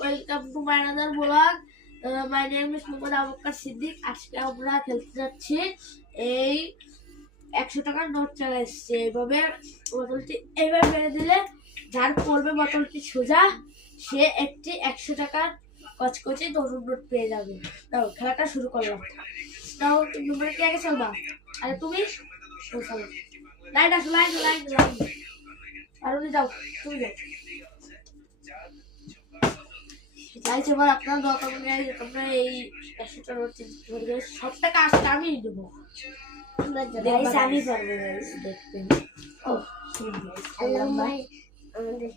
Welcome to my another blog. My name is Mohammad Abu Bakar Siddique. আজকে আমরা খেলতে যাচ্ছি এই 100 টাকার নোট চলে এসছে। এইভাবে বোতলটি এইভাবে মেরে দিলে যার পড়বে বোতলটি সোজা সে একটি 100 টাকার কচকচি তরুণ নোট পেয়ে যাবে। তাও খেলাটা শুরু করলাম। তাও তোমরা কে আগে চলবা? আরে তুমি চলো। লাইন আসো, লাইন লাইন লাইন। আর উনি যাও, তুমি যাও। গাইস এবার আপনারা দোয়া করবেন গাইস, তোমরা এই 100টা নোট চিনতে পারবে। সব টাকা আজকে আমি দেবো গাইস, আমি পারবো গাইস দেখতে। ও আল্লাহ মাই আমাদের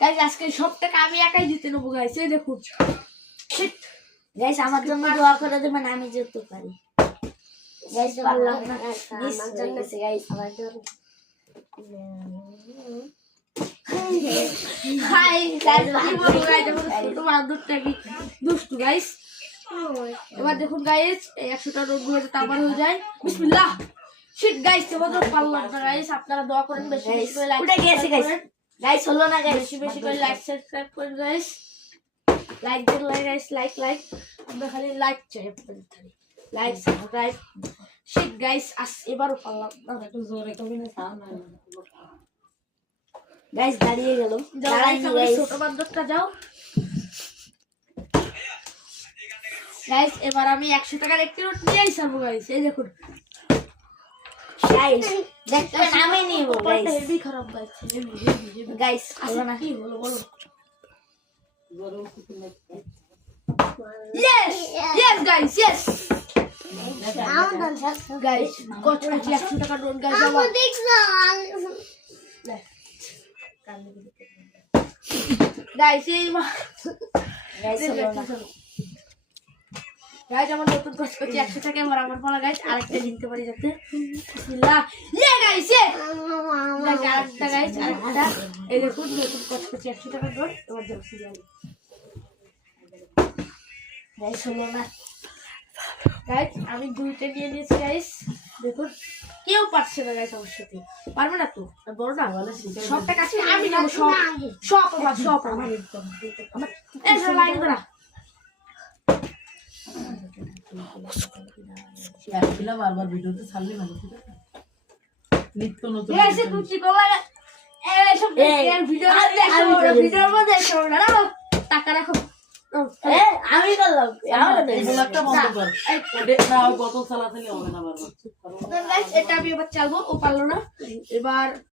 গাইস আজকে সব টাকা আমি একাই জিতে নেবো গাইস। এই দেখুন গাইস, আমার জন্য দোয়া করে দেবেন, আমি যেতে পারি। গাইস পারলাম না, আমার জন্য গাইস আমার জন্য হাই গাইস, কি বলবো গাইস, ছোট বান্দরটা কি দুষ্টু গাইস। এবার দেখুন গাইস, এই 100টা নোট গুলো যাতে আমার হয়ে যায়। বিসমিল্লাহ। শিট গাইস, তোমাদের পারলাম না গাইস। আপনারা দোয়া করেন, বেশি বেশি করে লাইক উঠে গেছে গাইস। গাইস হলো না গাইস, বেশি বেশি করে লাইক সাবস্ক্রাইব করেন গাইস। লাইক দেন গাইস, লাইক লাইক। আমরা খালি লাইক চাই আপনাদের খালি লাইক সাবস্ক্রাইব। শিট গাইস, এবারও পারলাম না। একটু জোরে কবি না সাউন্ড গাইস দাঁড়িয়ে গেল। দাঁড়াইনি গাইস, ছোট বান্দরটা যাও গাইস। এবার আমি 100 টাকার একটি নোট নিয়েই ছাড়বো গাইস। এই দেখুন গাইস দেখবেন আমি নিব গাইস। হেভি খারাপ গাইস, গাইস হলো না, কি হলো বলো? Yes yes guys, yes guys. কত 100 টাকার নোট গাইস আমার গাইস। এই গাইস হলো না। গাইস আমার নতুন কাজ করছি 100 টাকা আমার পালা গাইস। আরেকটা কিনতে পারি যাতে। বিসমিল্লাহ। ইয়ে গাইস, ইয়ে গাইস, আরেকটা গাইস, আরেকটা। এই দেখুন নতুন কাজ করছি 100 টাকার নোট। এবার দেখো সিরিয়াল গাইস হলো না। গাইস, আমি দুইটা নিয়ে নিয়েছি গাইস। দেখুন কেউ পারছে না গাইস, আমার সাথে পারবে না তো বড় না বলে। সব টাকা আজকে আমি নেবো, সব সব আমার সব আমার এই সব লাগবে না। বারবার ভিডিওতে ছাড়লে ভালো, ঠিক আছে? নিত্য নতুন এই সে তুই কি করলা? এই সব ভিডিও দেখো, ভিডিওর মধ্যে দেখো না, রাখো টাকা রাখো। আমি করলাম, এই ব্লগটা বন্ধ কর। ওটা না বোতল চালাতে হবে না বারবার। গাইস এটা আমি এবার চালবো, ও পারলো না। এবার